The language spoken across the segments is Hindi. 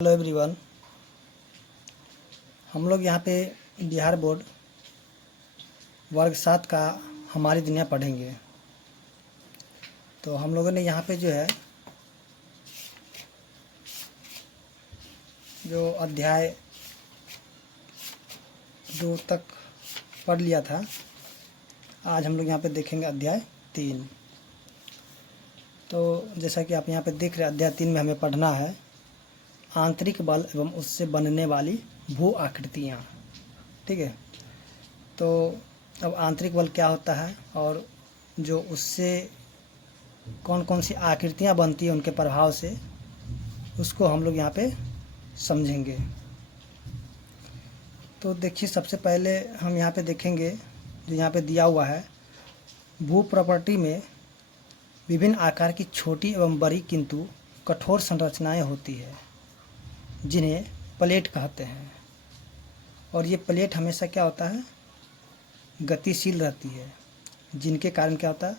Hello everyone. हम लोग यहाँ पे बिहार बोर्ड वर्ग 7 का हमारी दुनिया पढ़ेंगे। तो हम लोगों ने यहाँ पे जो है जो अध्याय 2 तक पढ़ लिया था, आज हम लोग यहाँ पे देखेंगे अध्याय 3। तो जैसा कि आप यहाँ पे देख रहे हैं, अध्याय 3 में हमें पढ़ना है आंतरिक बल एवं उससे बनने वाली भू आकृतियाँ। ठीक है, तो अब आंतरिक बल क्या होता है और जो उससे कौन कौन सी आकृतियाँ बनती हैं उनके प्रभाव से, उसको हम लोग यहाँ पे समझेंगे। तो देखिए, सबसे पहले हम यहाँ पे देखेंगे जो यहाँ पे दिया हुआ है, भू प्रॉपर्टी में विभिन्न आकार की छोटी एवं बड़ी किंतु कठोर संरचनाएं होती है जिन्हें प्लेट कहते हैं। और ये प्लेट हमेशा क्या होता है, गतिशील रहती है, जिनके कारण क्या होता है,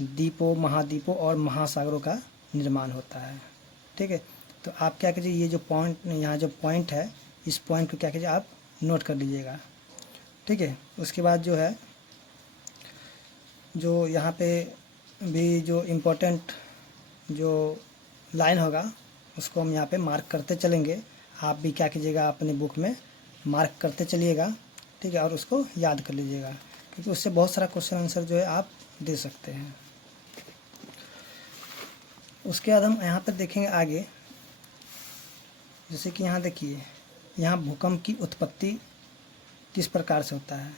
द्वीपों, महाद्वीपों और महासागरों का निर्माण होता है। ठीक है, तो आप क्या कीजिए, ये जो पॉइंट यहाँ जो पॉइंट है, इस पॉइंट को क्या कीजिए, आप नोट कर लीजिएगा। ठीक है, उसके बाद जो है, जो यहाँ पे भी जो इम्पोर्टेंट जो लाइन होगा उसको हम यहाँ पे मार्क करते चलेंगे। आप भी क्या कीजिएगा, अपने बुक में मार्क करते चलिएगा। ठीक है, और उसको याद कर लीजिएगा, क्योंकि उससे बहुत सारा क्वेश्चन आंसर जो है आप दे सकते हैं। उसके बाद हम यहाँ पर देखेंगे आगे, जैसे कि यहाँ देखिए, यहाँ भूकंप की उत्पत्ति किस प्रकार से होता है।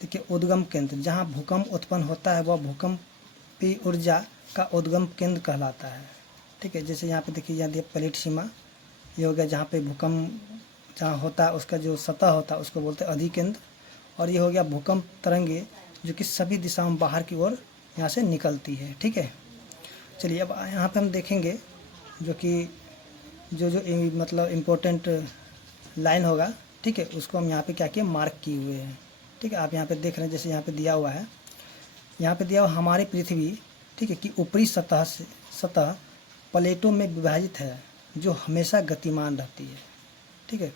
देखिए, उद्गम केंद्र, जहाँ भूकंप उत्पन्न होता है वह भूकंपीय ऊर्जा का उद्गम केंद्र कहलाता है। ठीक है, जैसे यहाँ पे देखिए, यहाँ दिया प्लेट सीमा, ये हो गया जहाँ पे भूकंप जहाँ होता है उसका जो सतह होता है उसको बोलते हैं अधिकेंद्र। और ये हो गया भूकंप तरंगे जो कि सभी दिशाओं में बाहर की ओर यहाँ से निकलती है। ठीक है, चलिए अब यहाँ पे हम देखेंगे जो कि जो मतलब इम्पोर्टेंट लाइन होगा। ठीक है, उसको हम यहाँ पे क्या किए, मार्क किए हुए हैं। ठीक है, आप यहाँ पे देख रहे हैं, जैसे यहाँ पे दिया हुआ है, यहाँ पे दिया हुआ हमारी पृथ्वी, ठीक है, कि ऊपरी सतह प्लेटों में विभाजित है जो हमेशा गतिमान रहती है। ठीक है,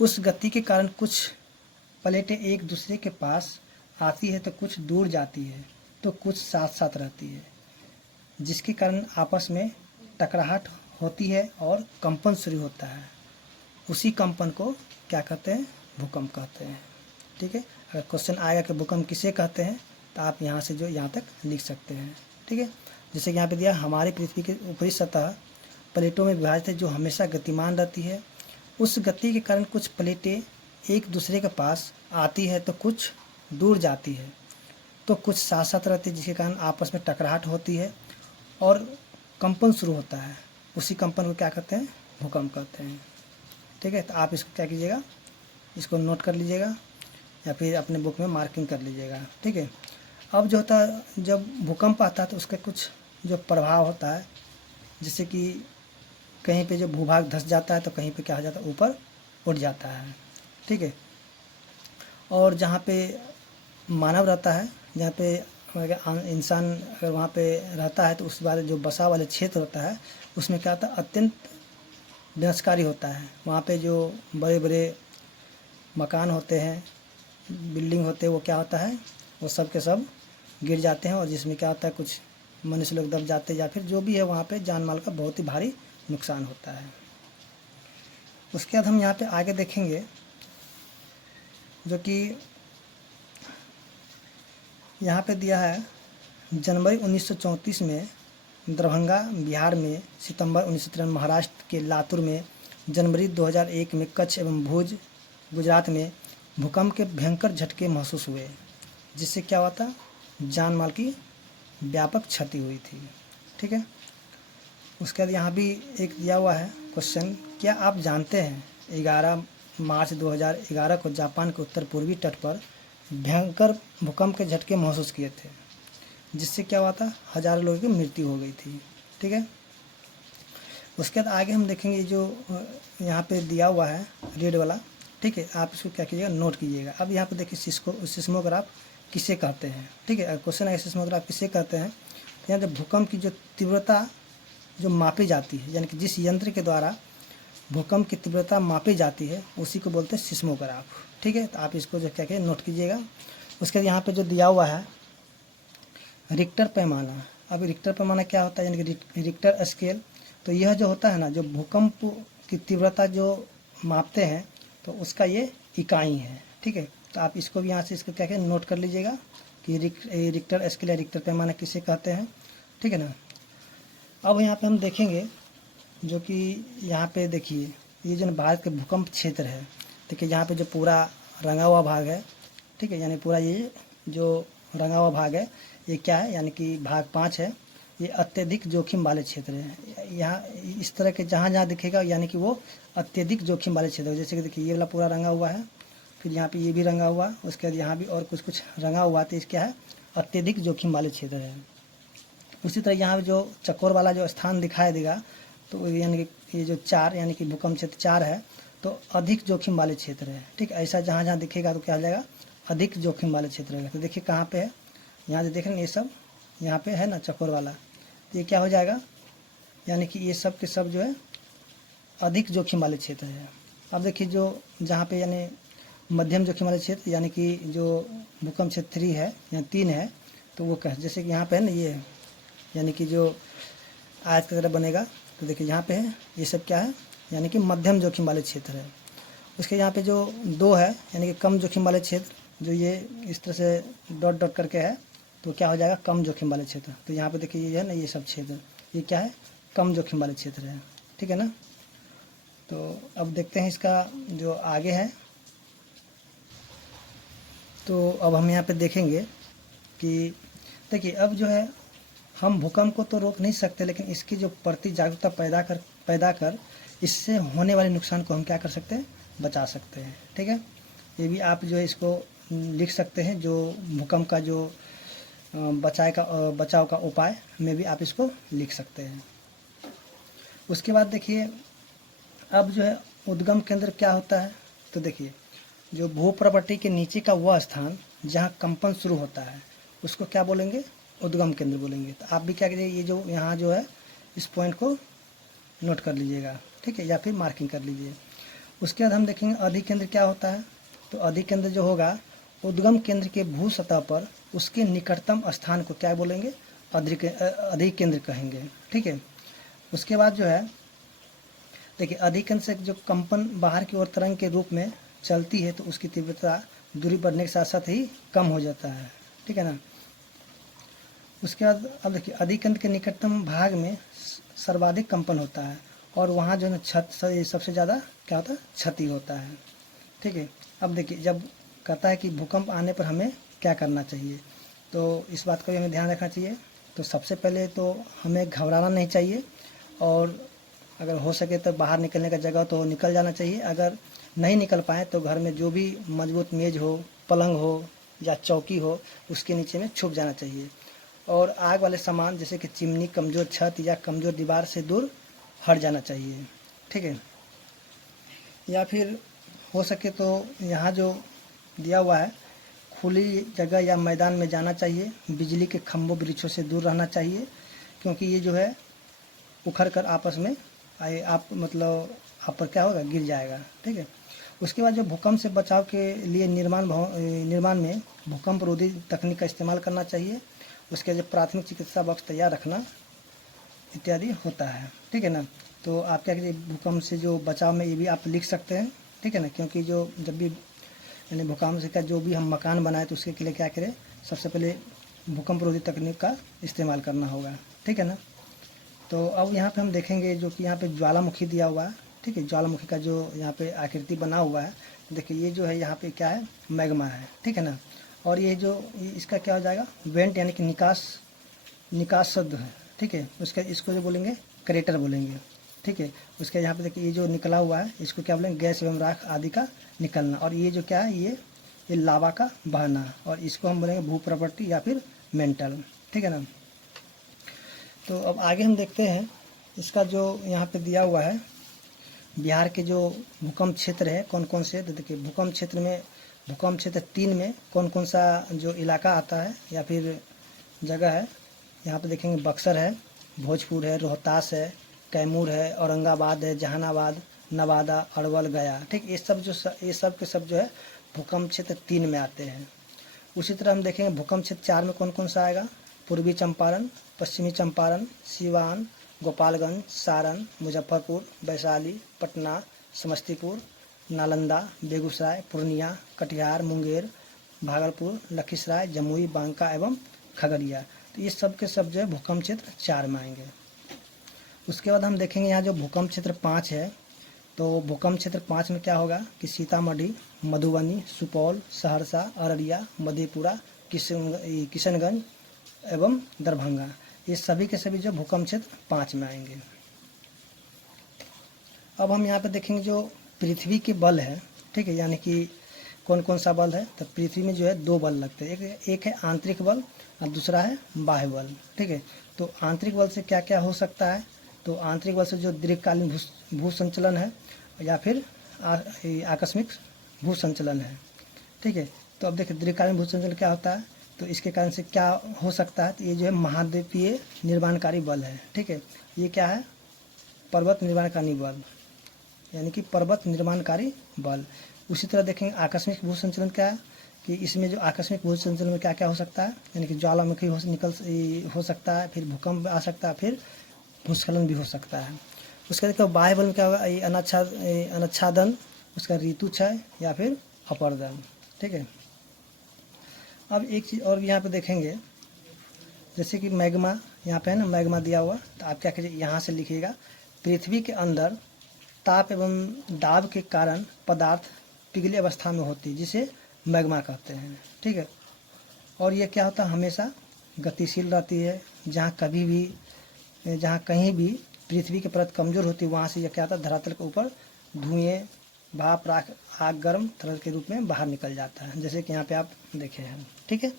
उस गति के कारण कुछ प्लेटें एक दूसरे के पास आती है तो कुछ दूर जाती है, तो कुछ साथ साथ रहती है, जिसके कारण आपस में टकराहट होती है और कंपन शुरू होता है। उसी कंपन को क्या कहते हैं, भूकंप कहते हैं। ठीक है, अगर क्वेश्चन आएगा कि भूकंप किसे कहते हैं, तो आप यहाँ से जो यहाँ तक लिख सकते हैं। ठीक है, जैसे कि यहाँ पे दिया, हमारी पृथ्वी की ऊपरी सतह प्लेटों में विभाजित है जो हमेशा गतिमान रहती है। उस गति के कारण कुछ प्लेटें एक दूसरे के पास आती है तो कुछ दूर जाती है, तो कुछ साथ साथ रहती है, जिसके कारण आपस में टकराहट होती है और कंपन शुरू होता है। उसी कंपन को क्या कहते हैं, भूकंप कहते हैं। ठीक है, तो आप इसको क्या कीजिएगा, इसको नोट कर लीजिएगा या फिर अपने बुक में मार्किंग कर लीजिएगा। ठीक है, अब जो होता है, जब भूकंप आता है तो उसका कुछ जो प्रभाव होता है, जैसे कि कहीं पे जो भूभाग धंस जाता है तो कहीं पे क्या हो जाता है, ऊपर उठ जाता है। ठीक है, और जहाँ पे मानव रहता है, जहाँ पे इंसान अगर वहाँ पे रहता है तो उस बारे जो बसा वाले क्षेत्र होता है उसमें क्या होता है, अत्यंत विनाशकारी होता है। वहाँ पे जो बड़े बड़े मकान होते हैं, बिल्डिंग होते हैं, वो क्या होता है, वो सब के सब गिर जाते हैं, और जिसमें क्या होता है, कुछ मनुष्य लोग दब जाते हैं या फिर जो भी है, वहाँ पे जान माल का बहुत ही भारी नुकसान होता है। उसके बाद हम यहाँ पे आगे देखेंगे जो कि यहाँ पे दिया है, जनवरी 1934 में दरभंगा बिहार में, सितंबर 1993 महाराष्ट्र के लातूर में, जनवरी 2001 में कच्छ एवं भुज गुजरात में भूकंप के भयंकर झटके महसूस हुए, जिससे क्या हुआ था, जान माल की व्यापक क्षति हुई थी। ठीक है, उसके बाद यहाँ भी एक दिया हुआ है क्वेश्चन, क्या आप जानते हैं 11 मार्च 2011 को जापान के उत्तर पूर्वी तट पर भयंकर भूकंप के झटके महसूस किए थे, जिससे क्या हुआ था, हजारों लोगों की मृत्यु हो गई थी। ठीक है, उसके बाद आगे हम देखेंगे जो यहाँ पे दिया हुआ है रेड वाला। ठीक है, आप इसको क्या कीजिएगा, नोट कीजिएगा। अब यहाँ पे देखिए, सिस्मोग्राफ किसे कहते हैं। ठीक है, क्वेश्चन है सिस्मोग्राफ किसे कहते हैं, यहाँ जब भूकंप की जो तीव्रता जो मापी जाती है, यानी कि जिस यंत्र के द्वारा भूकंप की तीव्रता मापी जाती है उसी को बोलते हैं सिस्मोग्राफ। ठीक है, तो आप इसको जो क्या कहें नोट कीजिएगा। उसके बाद यहाँ पे जो दिया हुआ है रिक्टर पैमाना। अब रिक्टर पैमाना क्या होता है, यानी कि रिक्टर स्केल। तो यह जो होता है ना, जो भूकंप की तीव्रता जो मापते हैं तो उसका ये इकाई है। ठीक है, तो आप इसको भी यहाँ से इसको क्या कहें नोट कर लीजिएगा कि रिक्टर स्केल या रिक्टर पैमाना किसे कहते हैं। ठीक है ना। अब यहाँ पे हम देखेंगे जो कि यहाँ पे देखिए ये जो भारत के भूकंप क्षेत्र है, देखिए यहाँ पे जो पूरा रंगा हुआ भाग है, ठीक है, यानी पूरा ये जो रंगा हुआ भाग है ये क्या है, यानी कि भाग 5 है। ये अत्यधिक जोखिम वाले क्षेत्र है। यहाँ इस तरह के जहाँ जहाँ दिखेगा यानी कि वो अत्यधिक जोखिम वाले क्षेत्र है। जैसे कि देखिए ये वाला पूरा रंगा हुआ है, फिर यहाँ पे ये भी रंगा हुआ, उसके बाद यहाँ भी और कुछ कुछ रंगा हुआ, तो इस क्या है अत्यधिक जोखिम वाले क्षेत्र है। उसी तरह यहाँ जो चकोर वाला जो स्थान दिखाई देगा तो यानी कि ये जो 4 यानी कि भूकंप क्षेत्र 4 है तो अधिक जोखिम वाले क्षेत्र है। ठीक, ऐसा जहाँ जहाँ दिखेगा तो क्या हो जाएगा अधिक जोखिम वाले क्षेत्र है। तो देखिए कहाँ पे है, यहाँ जो देख रहे हैं ये सब यहाँ पे है ना चकोर वाला, तो ये क्या हो जाएगा यानी कि ये सब के सब जो है अधिक जोखिम वाले क्षेत्र है। अब देखिए जो जहाँ पे यानी मध्यम जोखिम वाले क्षेत्र यानी कि जो भूकंप क्षेत्र 3 है या 3 है तो वो कह जैसे कि यहाँ पे है ना ये यानी कि जो आयत की तरह बनेगा, तो देखिए यहाँ पे है ये सब क्या है यानी कि मध्यम जोखिम वाले क्षेत्र है। उसके यहाँ पे जो 2 है यानी कि कम जोखिम वाले क्षेत्र, जो ये इस तरह से डॉट डॉट करके है तो क्या हो जाएगा कम जोखिम वाले क्षेत्र। तो यहाँ पे देखिए ये है ना ये सब क्षेत्र ये क्या है कम जोखिम वाले क्षेत्र है। ठीक है ना। तो अब देखते हैं इसका जो आगे है। तो अब हम यहाँ पे देखेंगे कि देखिए अब जो है हम भूकंप को तो रोक नहीं सकते, लेकिन इसकी जो प्रति जागरूकता पैदा कर इससे होने वाले नुकसान को हम क्या कर सकते हैं बचा सकते हैं। ठीक है, ये भी आप जो है इसको लिख सकते हैं, जो भूकंप का जो बचाव का उपाय में भी आप इसको लिख सकते हैं। उसके बाद देखिए अब जो है उद्गम केंद्र क्या होता है, तो देखिए जो भूप्रवृत्ति के नीचे का वह स्थान जहाँ कंपन शुरू होता है उसको क्या बोलेंगे उद्गम केंद्र बोलेंगे। तो आप भी क्या कीजिए ये जो यहाँ जो है इस पॉइंट को नोट कर लीजिएगा। ठीक है, या फिर मार्किंग कर लीजिए। उसके बाद हम देखेंगे अधिकेंद्र क्या होता है। तो अधिकेंद्र जो होगा उद्गम केंद्र के भू सतह पर उसके निकटतम स्थान को क्या बोलेंगे अधिकेंद्र कहेंगे। ठीक है, उसके बाद जो है देखिए अधिकेंद्र से जो कंपन बाहर की ओर तरंग के रूप में चलती है तो उसकी तीव्रता दूरी बढ़ने के साथ साथ ही कम हो जाता है। ठीक है ना। उसके बाद अब देखिए अधिकेंद्र के निकटतम भाग में सर्वाधिक कंपन होता है और वहाँ जो है छत सबसे ज़्यादा क्या होता है क्षति होता है। ठीक है, अब देखिए जब कहता है कि भूकंप आने पर हमें क्या करना चाहिए, तो इस बात का भी हमें ध्यान रखना चाहिए। तो सबसे पहले तो हमें घबराना नहीं चाहिए और अगर हो सके तो बाहर निकलने का जगह तो निकल जाना चाहिए। अगर नहीं निकल पाए तो घर में जो भी मजबूत मेज हो, पलंग हो या चौकी हो उसके नीचे में छुप जाना चाहिए और आग वाले सामान जैसे कि चिमनी, कमज़ोर छत या कमज़ोर दीवार से दूर हट जाना चाहिए। ठीक है, या फिर हो सके तो यहाँ जो दिया हुआ है खुली जगह या मैदान में जाना चाहिए। बिजली के खंभों वृक्षों से दूर रहना चाहिए क्योंकि ये जो है उखड़ कर आपस में आप पर क्या होगा गिर जाएगा। ठीक है, उसके बाद जो भूकंप से बचाव के लिए निर्माण में भूकंप रोधी तकनीक का इस्तेमाल करना चाहिए। उसके जो प्राथमिक चिकित्सा बॉक्स तैयार रखना इत्यादि होता है। ठीक है ना। तो आप क्या कीजिए भूकंप से जो बचाव में ये भी आप लिख सकते हैं। ठीक है ना, क्योंकि जो जब भी यानी भूकंप से का जो भी हम मकान बनाए तो उसके लिए क्या करें सबसे पहले भूकंप रोधी तकनीक का इस्तेमाल करना होगा। ठीक है ना। तो अब यहाँ पे हम देखेंगे जो कि यहाँ पे ज्वालामुखी दिया हुआ है। ठीक है, ज्वालामुखी का जो यहाँ पे आकृति बना हुआ है, देखिए ये जो है यहाँ पे क्या है मैग्मा है। ठीक है ना। और ये जो इसका क्या हो जाएगा वेंट यानी कि निकास शब्द है। ठीक है, उसका इसको जो बोलेंगे क्रेटर बोलेंगे। ठीक है, उसके यहाँ पे देखिए ये जो निकला हुआ है इसको क्या बोलेंगे गैस एवं राख आदि का निकलना। और ये जो क्या है ये लावा का बहना और इसको हम बोलेंगे भूप्रवृत्ति या फिर मेंटल। ठीक है ना। तो अब आगे हम देखते हैं इसका जो यहाँ पे दिया हुआ है बिहार के जो भूकंप क्षेत्र है कौन कौन से। तो देखिए भूकंप क्षेत्र 3 में कौन कौन सा जो इलाका आता है या फिर जगह है। यहाँ पे देखेंगे बक्सर है, भोजपुर है, रोहतास है, कैमूर है, औरंगाबाद है, जहानाबाद, नवादा, अरवल, गया, ठीक, ये सब के सब जो है भूकंप क्षेत्र 3 में आते हैं। उसी तरह हम देखेंगे भूकंप क्षेत्र 4 में कौन कौन सा आएगा, पूर्वी चंपारण, पश्चिमी चंपारण, सिवान, गोपालगंज, सारण, मुजफ्फरपुर, वैशाली, पटना, समस्तीपुर, नालंदा, बेगूसराय, पूर्णिया, कटिहार, मुंगेर, भागलपुर, लखीसराय, जमुई, बांका एवं खगड़िया। तो ये सब के सब जो है भूकंप क्षेत्र 4 में आएंगे। उसके बाद हम देखेंगे यहाँ जो भूकंप क्षेत्र 5 है, तो भूकंप क्षेत्र 5 में क्या होगा कि सीतामढ़ी, मधुबनी, सुपौल, सहरसा, अररिया, मधेपुरा, किशनगंज एवं दरभंगा, ये सभी के सभी जो भूकंप क्षेत्र 5 में आएंगे। अब हम यहाँ पे देखेंगे जो पृथ्वी के बल है, ठीक है, यानी कि कौन कौन सा बल है। तो पृथ्वी में जो है 2 बल लगते हैं, एक है आंतरिक बल और दूसरा है बाह्य बल, ठीक है। तो आंतरिक बल से क्या क्या हो सकता है, तो आंतरिक बल से जो दीर्घकालीन भू संचलन है या फिर आकस्मिक भू संचलन है, ठीक है। तो अब देखिए दीर्घकालीन भू संचलन क्या होता है, तो इसके कारण से क्या हो सकता है, तो ये जो है महाद्वीपीय निर्माणकारी बल है, ठीक है। ये क्या है, पर्वत निर्माणकारी बल, यानी कि पर्वत निर्माणकारी बल। उसी तरह देखेंगे आकस्मिक भू संचलन क्या है, कि इसमें जो आकस्मिक भू संचलन में क्या क्या हो सकता है, यानी कि ज्वालामुखी हो सकता है, फिर भूकंप आ सकता है, फिर भूस्खलन भी हो सकता है। उसके बाद बाह्य बल में क्या होगा, ये अनच्छादन, उसका ऋतु क्षय या फिर अपर्दन, ठीक है। अब एक चीज़ और यहाँ पे देखेंगे, जैसे कि मैग्मा यहाँ पे है ना, मैग्मा दिया हुआ, तो आप क्या कीजिए यहाँ से लिखिएगा, पृथ्वी के अंदर ताप एवं दाब के कारण पदार्थ पिघली अवस्था में होती है, जिसे मैग्मा कहते हैं, ठीक है। और ये क्या होता है, हमेशा गतिशील रहती है, जहाँ कहीं भी पृथ्वी की परत कमज़ोर होती है, वहाँ से यह क्या होता है, धरातल के ऊपर धुएँ, भाप, राख, आग, गर्म तरल के रूप में बाहर निकल जाता है, जैसे कि यहाँ पे आप देखे हैं, ठीक है।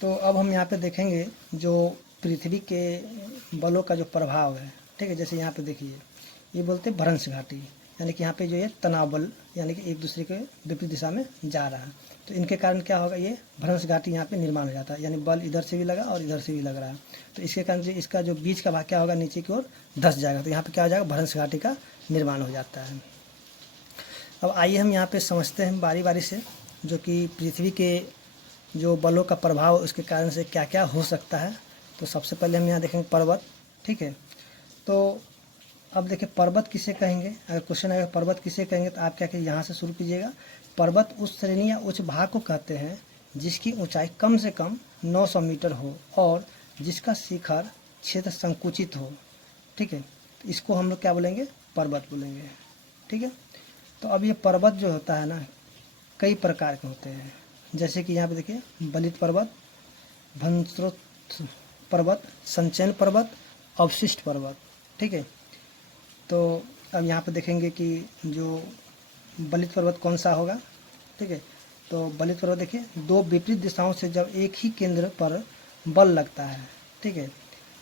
तो अब हम यहाँ पे देखेंगे जो पृथ्वी के बलों का जो प्रभाव है, ठीक है। जैसे यहाँ पे देखिए, ये बोलते हैं भ्रंश घाटी, यानी कि यहाँ पे जो ये तनाव बल, यानी कि एक दूसरे के विपरीत दिशा में जा रहा है, तो इनके कारण क्या होगा, ये भ्रंश घाटी यहाँ पे निर्माण हो जाता है, यानी बल इधर से भी लगा और इधर से भी लग रहा है, तो इसके कारण से इसका जो बीच का भाग क्या होगा, नीचे की ओर धंस जाएगा, तो यहाँ पे क्या हो जाएगा, भ्रंश घाटी का निर्माण हो जाता है। अब आइए हम यहाँ पे समझते हैं बारी बारी से, जो कि पृथ्वी के जो बलों का प्रभाव, उसके कारण से क्या क्या हो सकता है। तो सबसे पहले हम यहाँ देखेंगे पर्वत, ठीक है। तो अब देखिए पर्वत किसे कहेंगे, अगर क्वेश्चन आएगा पर्वत किसे कहेंगे, तो आप क्या कहेंगे, यहाँ से शुरू कीजिएगा। पर्वत उस श्रेणी या उच्च भाग को कहते हैं जिसकी ऊंचाई कम से कम 900 मीटर हो और जिसका शिखर क्षेत्र संकुचित हो, ठीक है। तो इसको हम लोग क्या बोलेंगे, पर्वत बोलेंगे, ठीक है। तो अब ये पर्वत जो होता है ना, कई प्रकार के होते हैं, जैसे कि यहाँ पे देखिए बलित पर्वत, भंस्रोत पर्वत, संचयन पर्वत, अवशिष्ट पर्वत, ठीक है। तो अब यहाँ पे देखेंगे कि जो बलित पर्वत कौन सा होगा, ठीक है। तो बलित पर्वत देखिए, 2 विपरीत दिशाओं से जब एक ही केंद्र पर बल लगता है, ठीक है,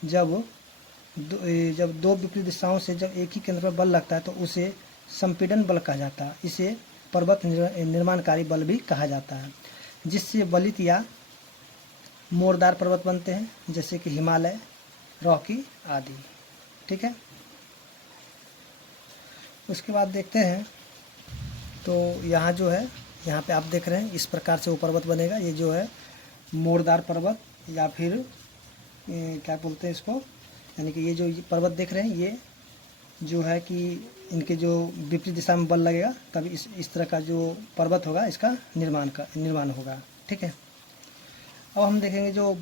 जब 2 विपरीत दिशाओं से जब एक ही केंद्र पर बल लगता है तो उसे संपीड़न बल कहा जाता है, इसे पर्वत निर्माणकारी बल भी कहा जाता है, जिससे बलित या मोरदार पर्वत बनते हैं, जैसे कि हिमालय, रॉकी आदि, ठीक है। उसके बाद देखते हैं, तो यहाँ जो है, यहाँ पे आप देख रहे हैं इस प्रकार से वो पर्वत बनेगा, ये जो है मोरदार पर्वत या फिर क्या बोलते हैं इसको, यानी कि ये जो पर्वत देख रहे हैं, ये जो है कि इनके जो विपरीत दिशा में बल लगेगा तब इस तरह का जो पर्वत होगा, इसका निर्माण होगा, ठीक है। अब हम देखेंगे जो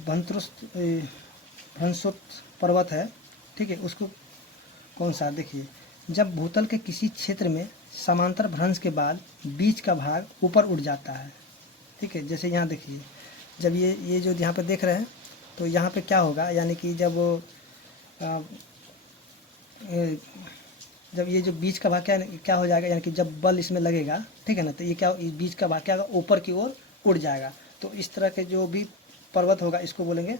भ्रंशोत पर्वत है, ठीक है, उसको कौन सा, देखिए जब भूतल के किसी क्षेत्र में समांतर भ्रंश के बाद बीच का भाग ऊपर उठ जाता है, ठीक है। जैसे यहाँ देखिए, जब ये जो यहाँ पे देख रहे हैं, तो यहाँ पे क्या होगा, यानी कि जब ये जो बीच का भाग क्या हो जाएगा, यानी कि जब बल इसमें लगेगा, ठीक है ना, तो ये क्या, बीच का भाग क्या होगा, ऊपर की ओर उड़ जाएगा। तो इस तरह के जो भी पर्वत होगा, इसको बोलेंगे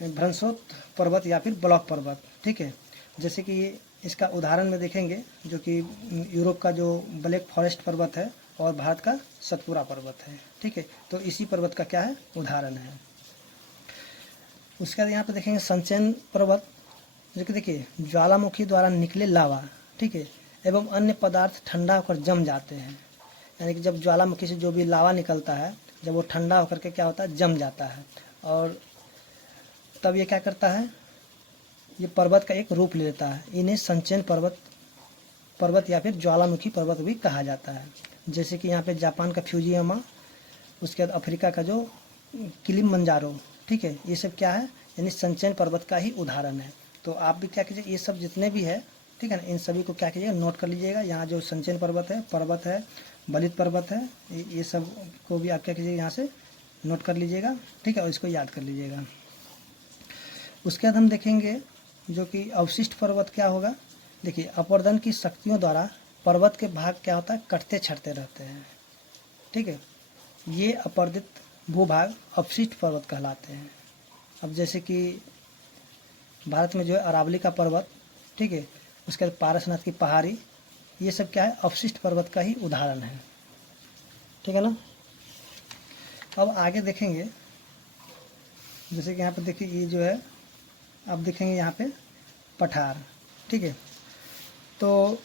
भ्रंशोत पर्वत या फिर ब्लॉक पर्वत, ठीक है। जैसे कि इसका उदाहरण में देखेंगे, जो कि यूरोप का जो ब्लैक फॉरेस्ट पर्वत है और भारत का सतपुरा पर्वत है, ठीक है। तो इसी पर्वत का क्या है, उदाहरण है। उसके बाद यहाँ पे देखेंगे संचयन पर्वत, जैसे कि देखिए ज्वालामुखी द्वारा निकले लावा, ठीक है, एवं अन्य पदार्थ ठंडा होकर जम जाते हैं। यानी कि जब ज्वालामुखी से जो भी लावा निकलता है, जब वो ठंडा होकर के क्या होता है, जम जाता है, और तब ये क्या करता है, ये पर्वत का एक रूप ले लेता है। इन्हें संचयन पर्वत या फिर ज्वालामुखी पर्वत भी कहा जाता है। जैसे कि यहाँ पे जापान का फ्यूजियामा, उसके बाद अफ्रीका का जो किलिमंजारो, ठीक है, ये सब क्या है, यानी संचयन पर्वत का ही उदाहरण है। तो आप भी क्या कीजिए, ये सब जितने भी है, ठीक है ना, इन सभी को क्या कीजिएगा, नोट कर लीजिएगा। यहाँ जो संचयन पर्वत है, बलित पर्वत है, ये सब को भी आप क्या कीजिएगा, यहाँ से नोट कर लीजिएगा, ठीक है, और इसको याद कर लीजिएगा। उसके बाद हम देखेंगे जो कि अवशिष्ट पर्वत क्या होगा। देखिए अपरदन की शक्तियों द्वारा पर्वत के भाग क्या होता है, कटते छटते रहते हैं, ठीक है। ये अपर्दित भूभाग अवशिष्ट पर्वत कहलाते हैं। अब जैसे कि भारत में जो है अरावली का पर्वत, ठीक है, उसके बाद पारसनाथ की पहाड़ी, ये सब क्या है, अवशिष्ट पर्वत का ही उदाहरण है, ठीक है ना। अब आगे देखेंगे, जैसे कि यहाँ पे देखिए ये जो है, अब देखेंगे यहाँ पे पठार, ठीक है। तो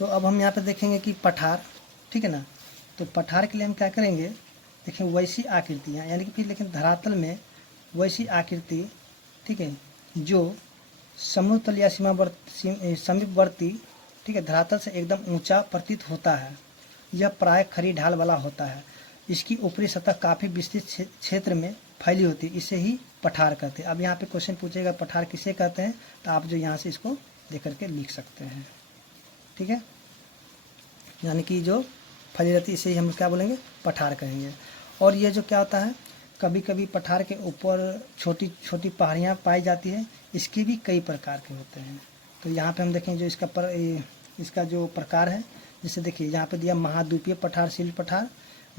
अब हम यहाँ पे देखेंगे कि पठार, ठीक है ना। तो पठार के लिए हम क्या करेंगे, देखें वैसी आकृतियाँ, यानी कि फिर लेकिन धरातल में वैसी आकृति, ठीक है, जो समुद्र तल या समीपवर्ती, ठीक है, धरातल से एकदम ऊंचा प्रतीत होता है। यह प्राय खड़ी ढाल वाला होता है। इसकी ऊपरी सतह काफ़ी विस्तृत क्षेत्र में फैली होती है। इसे ही पठार कहते हैं। अब यहाँ पे क्वेश्चन पूछेगा पठार किसे कहते हैं, तो आप जो यहाँ से इसको देख करके लिख सकते हैं, ठीक है। यानी कि जो फैली रहती है इसे ही हम क्या बोलेंगे, पठार कहेंगे। और ये जो क्या होता है, कभी कभी पठार के ऊपर छोटी छोटी पहाड़ियाँ पाई जाती है। इसके भी कई प्रकार के होते हैं। तो यहाँ पे हम देखें जो इसका जो प्रकार है, जैसे देखिए यहाँ पे दिया महाद्वीपीय पठार, शील पठार,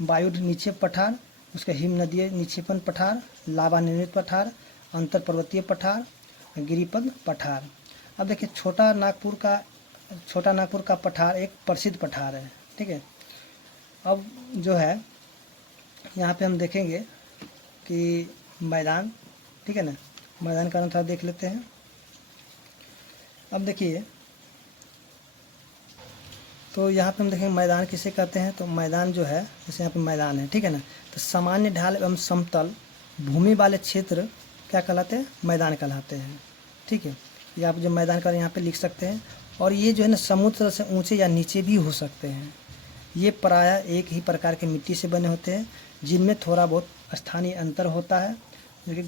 वायु निक्षेप पठार, उसका हिम नदीय निक्षेपण पठार, लावा निर्मित पठार, अंतर पर्वतीय पठार, गिरिपद पठार। अब देखिए छोटा नागपुर का पठार एक प्रसिद्ध पठार है, ठीक है। अब जो है यहाँ पे हम देखेंगे कि मैदान, ठीक है ना, मैदान का नाम थोड़ा देख लेते हैं। अब देखिए तो यहाँ पे हम देखेंगे मैदान किसे कहते हैं, तो मैदान जो है, जैसे यहाँ पे मैदान है, ठीक है ना, तो सामान्य ढाल एवं समतल भूमि वाले क्षेत्र क्या कहलाते हैं, मैदान कहलाते हैं, ठीक है। ये आप जो मैदान का यहाँ पे लिख सकते हैं। और ये जो है ना समुद्र से ऊंचे या नीचे भी हो सकते हैं। ये प्रायः एक ही प्रकार के मिट्टी से बने होते हैं, जिनमें थोड़ा बहुत स्थानीय अंतर होता है। क्योंकि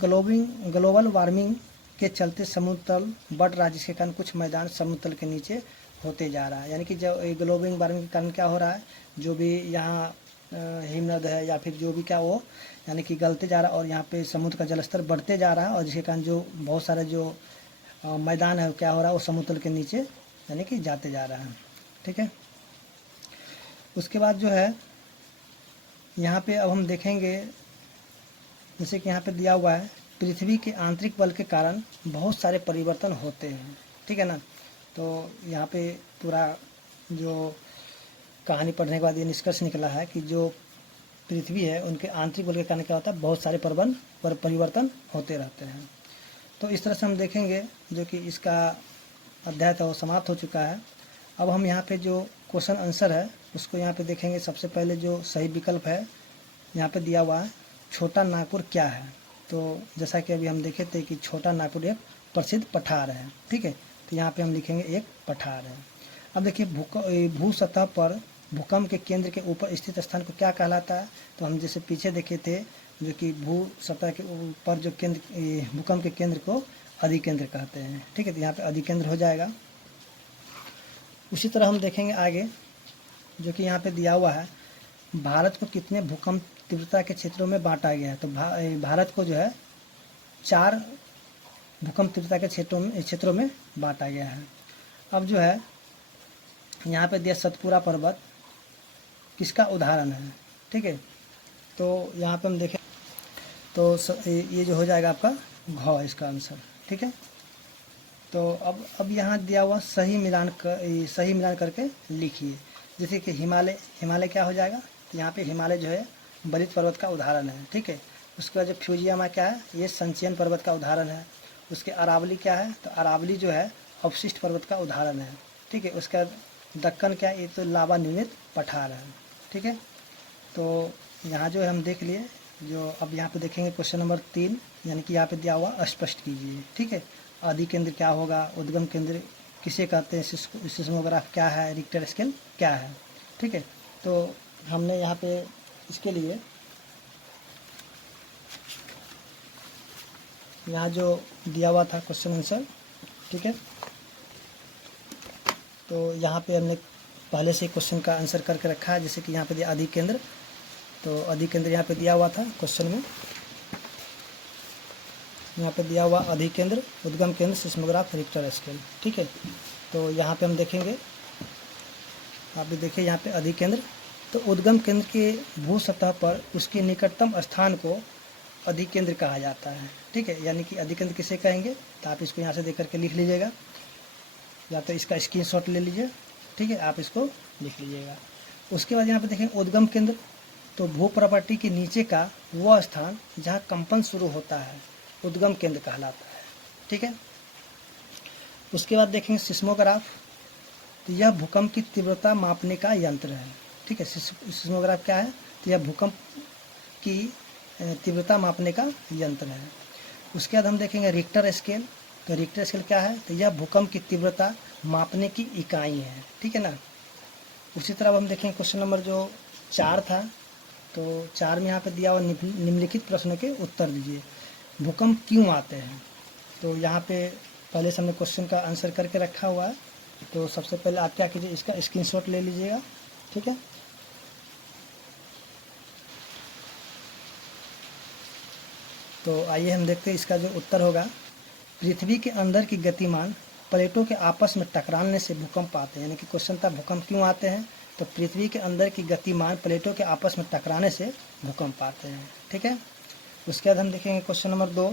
ग्लोबल वार्मिंग के चलते समुद्र तल बढ़ रहा है, जिसके कारण कुछ मैदान समुद्र तल के नीचे होते जा रहा है। यानी कि जब ग्लोबल वार्मिंग के कारण क्या हो रहा है, जो भी यहाँ हिमनद है या फिर जो भी क्या वो यानी कि गलते जा रहा है, और यहाँ पे समुद्र का जलस्तर बढ़ते जा रहा है, और जिसके कारण जो बहुत सारे जो मैदान है वो क्या हो रहा है, वो समुद्र तल के नीचे यानी कि जाते जा रहा है, ठीक है। उसके बाद जो है यहाँ पे अब हम देखेंगे, जैसे कि यहाँ पे दिया हुआ है पृथ्वी के आंतरिक बल के कारण बहुत सारे परिवर्तन होते हैं, ठीक है ना। तो यहाँ पे पूरा जो कहानी पढ़ने के बाद ये निष्कर्ष निकला है कि जो पृथ्वी है उनके आंतरिक बल के कारण क्या होता है, बहुत सारे परिवर्तन होते रहते हैं। तो इस तरह से हम देखेंगे जो कि इसका अध्याय था वो समाप्त हो चुका है। अब हम यहाँ पे जो क्वेश्चन आंसर है उसको यहाँ पे देखेंगे। सबसे पहले जो सही विकल्प है यहाँ पे दिया हुआ है, छोटा नागपुर क्या है। तो जैसा कि अभी हम देखे थे कि छोटा नागपुर एक प्रसिद्ध पठार है, ठीक है। तो यहाँ पे हम लिखेंगे एक पठार है। अब देखिए भू सतह पर भूकंप के केंद्र के ऊपर स्थित स्थान को क्या कहलाता है। तो हम जैसे पीछे देखे थे जो कि भू सतह के ऊपर जो भूकंप के केंद्र को अधिकेंद्र कहते हैं, ठीक है। तो यहाँ पे अधिकेंद्र हो जाएगा। उसी तरह हम देखेंगे आगे जो कि यहाँ पे दिया हुआ है, भारत को कितने भूकंप तीव्रता के क्षेत्रों में बांटा गया है। तो भारत को जो है 4 भूकंप तीव्रता के क्षेत्रों में बांटा गया है। अब जो है यहाँ पे दिया सतपुरा पर्वत किसका उदाहरण है, ठीक है। तो यहाँ पे हम देखें तो ये जो हो जाएगा आपका घ इसका आंसर, ठीक है। तो अब यहाँ दिया हुआ सही मिलान करके लिखिए। जैसे कि हिमालय क्या हो जाएगा, तो यहाँ पे हिमालय जो है बलित पर्वत का उदाहरण है, ठीक है। उसके बाद जो फ्यूजियामा क्या है, ये संचयन पर्वत का उदाहरण है। उसके अरावली क्या है, तो अरावली जो है अवशिष्ट पर्वत का उदाहरण है। ठीक है, उसका दक्कन क्या है, ये तो लावा निर्मित पठार है। ठीक है, तो यहाँ जो है हम देख लिए। जो अब यहाँ पे देखेंगे क्वेश्चन नंबर 3, यानी कि यहाँ पे दिया हुआ स्पष्ट कीजिए। ठीक है, आदि केंद्र क्या होगा, उद्गम केंद्र किसे कहते हैं, सिस्मोग्राफ क्या है, रिक्टर स्केल क्या है। ठीक है, तो हमने यहाँ पे इसके लिए यहाँ जो दिया हुआ था क्वेश्चन आंसर, ठीक है, तो यहाँ पे हमने पहले से क्वेश्चन का आंसर करके रखा है। जैसे कि यहाँ पे दिया आदि केंद्र, तो आदि केंद्र यहाँ पे दिया हुआ था क्वेश्चन में, यहाँ पे दिया हुआ आदि केंद्र, उद्गम केंद्र, सिस्मोग्राफ, रिक्टर स्केल। ठीक है, तो यहाँ पे हम देखेंगे, आप भी देखिए यहाँ पे आदि केंद्र, तो उद्गम केंद्र के भू सतह पर उसके निकटतम स्थान को आदि केंद्र कहा जाता है। ठीक है, यानी कि आदि केंद्र किसे कहेंगे, तो आप इसको यहाँ से देख करके लिख लीजिएगा, या तो इसका स्क्रीनशॉट ले लीजिए। ठीक है, आप इसको लिख लीजिएगा। उसके बाद यहाँ पे देखेंगे उद्गम केंद्र, तो भू प्रॉपर्टी के नीचे का वह स्थान जहाँ कंपन शुरू होता है उद्गम केंद्र कहलाता है। ठीक है, उसके बाद देखेंगे सिस्मोग्राफ, तो यह भूकंप की तीव्रता मापने का यंत्र है। ठीक है, सिस्मोग्राफ क्या है, तो यह भूकंप की तीव्रता मापने का यंत्र है। उसके बाद हम देखेंगे रिक्टर स्केल, तो रिक्टर स्केल क्या है, तो यह भूकंप की तीव्रता मापने की इकाई है। ठीक है ना। उसी तरह हम देखेंगे क्वेश्चन नंबर जो 4 था, तो 4 में यहाँ पे दिया हुआ निम्नलिखित प्रश्नों के उत्तर दीजिए। भूकंप क्यों आते हैं, तो यहाँ पे पहले से हमने क्वेश्चन का आंसर करके रखा हुआ है। तो सबसे पहले आप क्या कीजिए, इसका स्क्रीनशॉट ले लीजिएगा। ठीक है, तो आइए हम देखते हैं इसका जो उत्तर होगा। पृथ्वी के अंदर की गतिमान प्लेटों के आपस में टकराने से भूकंप आते हैं। यानी कि क्वेश्चन था भूकंप क्यों आते हैं, तो पृथ्वी के अंदर की गतिमान प्लेटों के आपस में टकराने से भूकंप आते हैं। ठीक है, उसके बाद हम देखेंगे क्वेश्चन नंबर 2,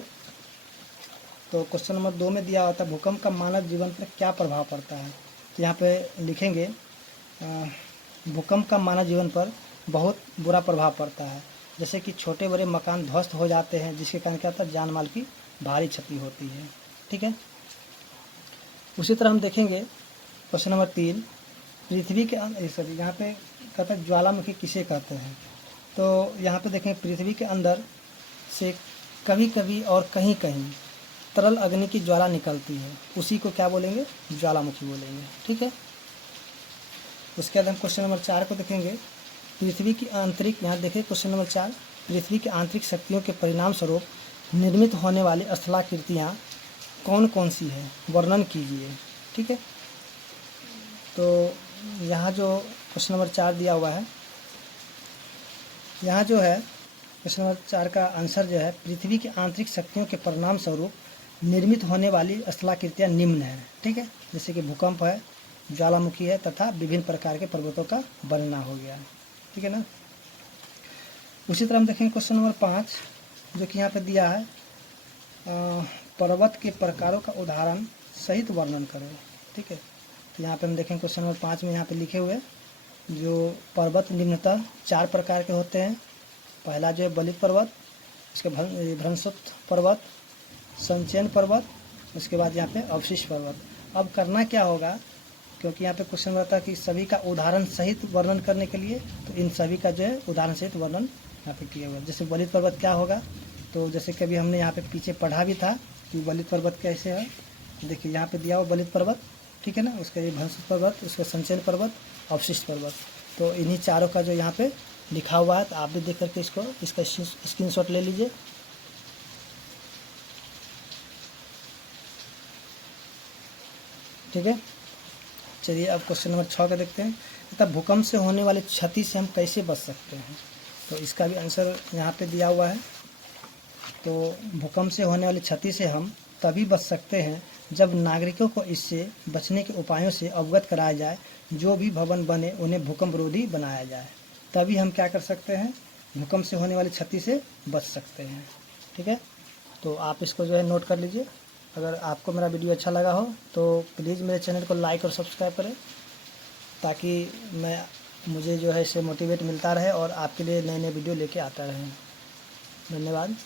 तो क्वेश्चन नंबर 2 में दिया होता है भूकंप का मानव जीवन पर क्या प्रभाव पड़ता है। तो यहाँ पे लिखेंगे भूकंप का मानव जीवन पर बहुत बुरा प्रभाव पड़ता है। जैसे कि छोटे बड़े मकान ध्वस्त हो जाते हैं, जिसके कारण क्या होता है, जान माल की भारी क्षति होती है। ठीक है, उसी तरह हम देखेंगे क्वेश्चन नंबर 3, पृथ्वी के यहाँ पे कहता है ज्वालामुखी किसे कहते हैं। तो यहाँ पे देखें पृथ्वी के अंदर से कभी कभी और कहीं कहीं तरल अग्नि की ज्वाला निकलती है, उसी को क्या बोलेंगे, ज्वालामुखी बोलेंगे। ठीक है, उसके बाद हम क्वेश्चन नंबर 4 को देखेंगे। पृथ्वी की आंतरिक, यहाँ देखिए क्वेश्चन नंबर 4, पृथ्वी की आंतरिक शक्तियों के परिणाम स्वरूप निर्मित होने वाली स्थलाकृतियाँ कौन कौन सी है, वर्णन कीजिए। ठीक है, तो यहाँ जो क्वेश्चन नंबर 4 दिया हुआ है, यहाँ जो है क्वेश्चन नंबर 4 का आंसर जो है, पृथ्वी की आंतरिक शक्तियों के परिणाम स्वरूप निर्मित होने वाली स्थलाकृतियाँ निम्न है। ठीक है, जैसे कि भूकंप है, ज्वालामुखी है, तथा विभिन्न प्रकार के पर्वतों का बनना हो गया। ठीक है ना। उसी तरह हम देखेंगे क्वेश्चन नंबर 5, जो कि यहाँ पे दिया है पर्वत के प्रकारों का उदाहरण सहित वर्णन करो। ठीक है, तो यहाँ पे हम देखेंगे क्वेश्चन नंबर 5 में यहाँ पे लिखे हुए जो पर्वत निम्नतः 4 प्रकार के होते हैं। पहला जो है बलित पर्वत, उसके भ्रंशोत पर्वत, संचयन पर्वत, उसके बाद यहाँ पे अवशिष्ट पर्वत। अब करना क्या होगा, क्योंकि यहाँ पे क्वेश्चन रहता है कि सभी का उदाहरण सहित वर्णन करने के लिए, तो इन सभी का जो है उदाहरण सहित वर्णन यहाँ पे किया हुआ है। जैसे बलित पर्वत क्या होगा, तो जैसे कभी हमने यहाँ पे पीछे पढ़ा भी था कि बलित पर्वत कैसे है। देखिए यहाँ पे दिया हुआ बलित पर्वत, ठीक है ना, उसके लिए भ्रंशोत पर्वत, उसका संचयन पर्वत, अवशिष्ट पर्वत। तो इन्हीं चारों का जो यहाँ पे लिखा हुआ है, तो आप भी देख करके इसका स्क्रीनशॉट ले लीजिए। ठीक है, चलिए अब क्वेश्चन नंबर 6 का देखते हैं। तब भूकंप से होने वाली क्षति से हम कैसे बच सकते हैं, तो इसका भी आंसर यहाँ पे दिया हुआ है। तो भूकंप से होने वाली क्षति से हम तभी बच सकते हैं जब नागरिकों को इससे बचने के उपायों से अवगत कराया जाए। जो भी भवन बने उन्हें भूकंप रोधी बनाया जाए, तभी हम क्या कर सकते हैं, भूकंप से होने वाली क्षति से बच सकते हैं। ठीक है, तो आप इसको जो है नोट कर लीजिए। अगर आपको मेरा वीडियो अच्छा लगा हो तो प्लीज़ मेरे चैनल को लाइक और सब्सक्राइब करें, ताकि मुझे जो है इससे मोटिवेट मिलता रहे और आपके लिए नए नए वीडियो लेके आता रहे। धन्यवाद।